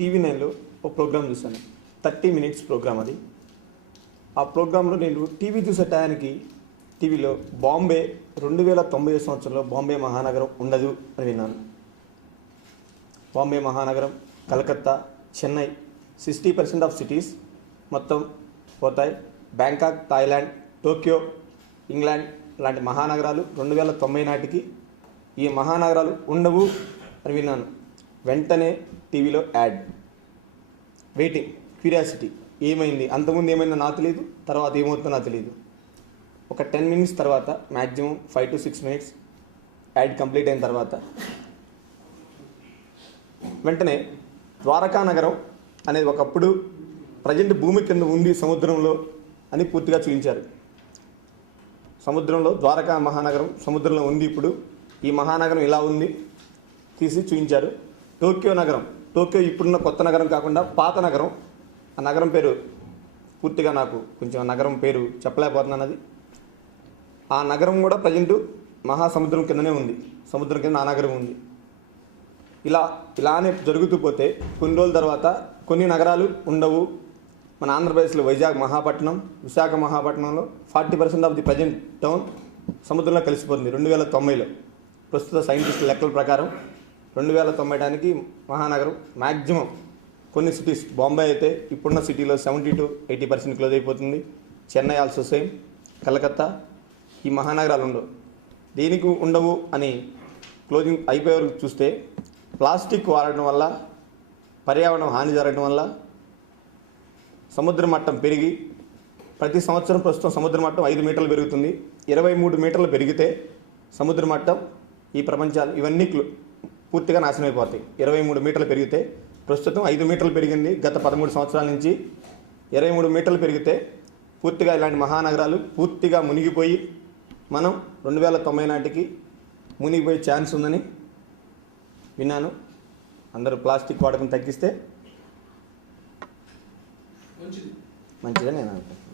టీవీ9లో ఒక ప్రోగ్రామ్ చూశాను. 30 minutes programme అది. ఆ ప్రోగ్రాంలో నేను టీవీ చూసే టయానికి టీవీలో బాంబే 2090 సంవత్సరంలో బాంబే మహానగరం ఉండదు అని విన్నాను. బాంబే మహానగరం, కలకత్తా, చెన్నై 60% ఆఫ్ సిటీస్ మొత్తం పోతాయి. బ్యాంకాక్, థాయిలాండ్, టోక్యో, ఇంగ్లాండ్ లాంటి మహానగరాలు 2090 నాటికి ఈ మహానగరాలు ఉండవు అని విన్నాను. వెంటనే టీవీలో యాడ్. వెయిటింగ్, క్యూరియాసిటీ, ఏమైంది, అంతకుముందు ఏమైందో నాకు తెలియదు, తర్వాత ఏమవుతుందో నాకు తెలియదు. ఒక 10 మినిట్స్ తర్వాత, maximum 5 to 6 minutes add complete అయిన తర్వాత వెంటనే ద్వారకా నగరం అనేది ఒకప్పుడు ప్రజెంట్ భూమి కింద ఉంది సముద్రంలో అని పూర్తిగా చూపించారు. సముద్రంలో ద్వారకా మహానగరం సముద్రంలో ఉంది. ఇప్పుడు ఈ మహానగరం ఇలా ఉంది తీసి చూపించారు. టోక్యో నగరం, టోక్యో ఇప్పుడున్న కొత్త నగరం కాకుండా పాత నగరం. ఆ నగరం పేరు పూర్తిగా నాకు కొంచెం నగరం పేరు చెప్పలేకపోతున్నాను. అది ఆ నగరం కూడా ప్రజెంట్ మహాసముద్రం కిందనే ఉంది. సముద్రం కింద ఆ నగరం ఉంది. ఇలానే జరుగుతూ పోతే కొన్ని రోజుల తర్వాత కొన్ని నగరాలు ఉండవు. మన ఆంధ్రప్రదేశ్లో వైజాగ్, మహాపట్నం, విశాఖ మహాపట్నంలో 40% ఆఫ్ ది ప్రజెంట్ టౌన్ సముద్రంలో కలిసిపోతుంది 2090లో. ప్రస్తుత సైంటిస్టుల లెక్కల ప్రకారం 2090 మహానగరం మ్యాక్సిమం కొన్ని సిటీస్, బాంబే అయితే ఇప్పుడున్న సిటీలో 70 to 80% క్లోజ్ అయిపోతుంది. Chennai also same, Calcutta. ఈ మహానగరాలు ఉండవు. దేనికి ఉండవు అని క్లోజింగ్ అయిపోయే వరకు చూస్తే ప్లాస్టిక్ వాడటం వల్ల, పర్యావరణం హాని జరగడం వల్ల సముద్ర మట్టం పెరిగి ప్రతి సంవత్సరం ప్రస్తుతం సముద్ర మట్టం 5 మీటర్లు పెరుగుతుంది. 23 మీటర్లు పెరిగితే సముద్ర మట్టం ఈ ప్రపంచాలు ఇవన్నీ పూర్తిగా నాశనం అయిపోతాయి. 23 మీటర్లు పెరిగితే ప్రస్తుతం 5 మీటర్లు పెరిగింది గత 13 సంవత్సరాల నుంచి. 23 మీటర్లు పెరిగితే పూర్తిగా ఇలాంటి మహానగరాలు పూర్తిగా మునిగిపోయి మనం 2090 నాటికి మునిగిపోయే ఛాన్స్ ఉందని విన్నాను. అందరూ ప్లాస్టిక్ వాడకం తగ్గిస్తే మంచిదని నేను అనుకుంటున్నాను.